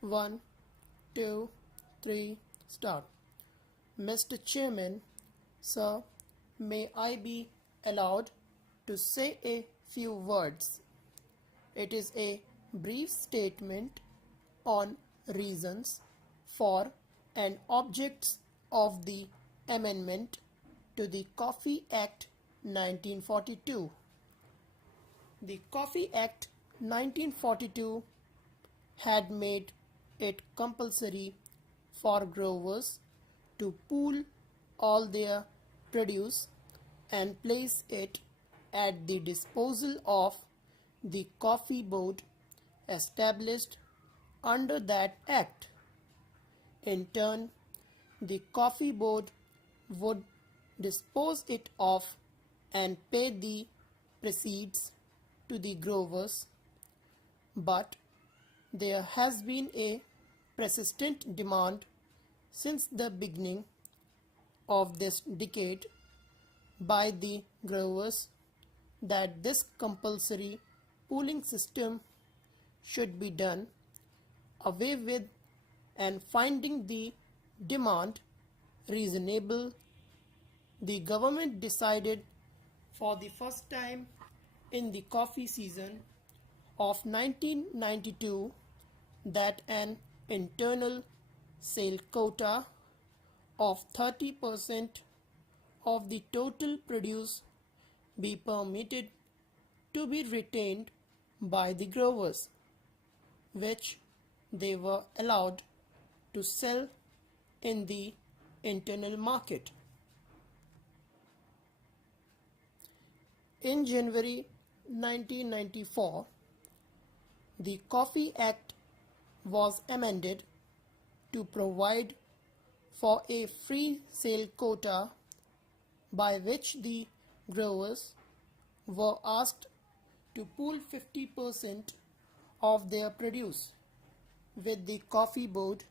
One, two, three, start. Mr. Chairman, sir, may I be allowed to say a few words? It is a brief statement on reasons for and objects of the amendment to the Coffee Act 1942. The Coffee Act 1942 had made it compulsory for growers to pool all their produce and place it at the disposal of the coffee board established under that act. In turn, the coffee board would dispose it of and pay the proceeds to the growers, but there has been a persistent demand since the beginning of this decade by the growers that this compulsory pooling system should be done away with, and finding the demand reasonable, the government decided for the first time in the coffee season of 1992 that an internal sale quota of 30% of the total produce be permitted to be retained by the growers, which they were allowed to sell in the internal market. In January 1994, the Coffee Act was amended to provide for a free sale quota by which the growers were asked to pool 50% of their produce with the coffee board,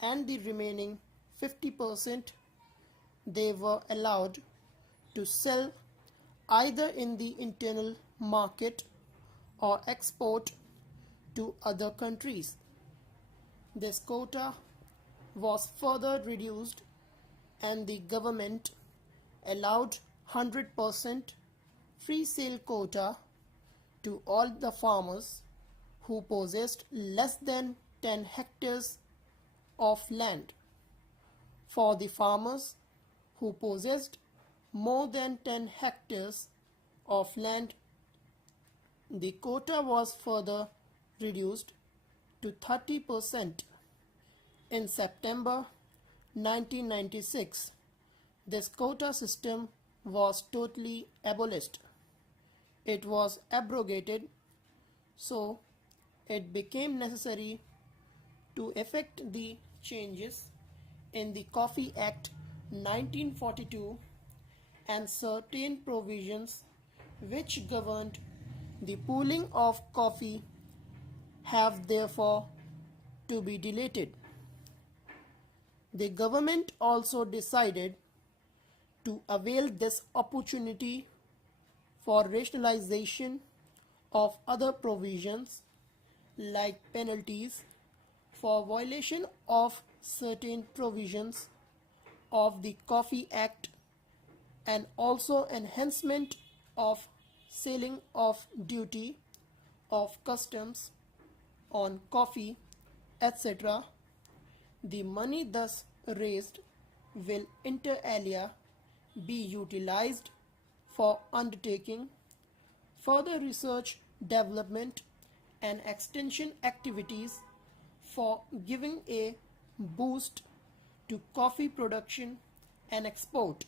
and the remaining 50% they were allowed to sell either in the internal market or export to other countries. This quota was further reduced and the government allowed 100% free sale quota to all the farmers who possessed less than 10 hectares of land. For the farmers who possessed more than 10 hectares of land, the quota was further reduced to 30%. In September 1996, this quota system was totally abolished. It was abrogated, so it became necessary to effect the changes in the Coffee Act 1942 and certain provisions which governed the pooling of coffee have therefore to be deleted. The government also decided to avail this opportunity for rationalization of other provisions like penalties for violation of certain provisions of the Coffee Act, and also enhancement of selling of duty of customs on coffee, etc. The money thus raised will inter alia be utilized for undertaking further research, development and extension activities, for giving a boost to coffee production and export.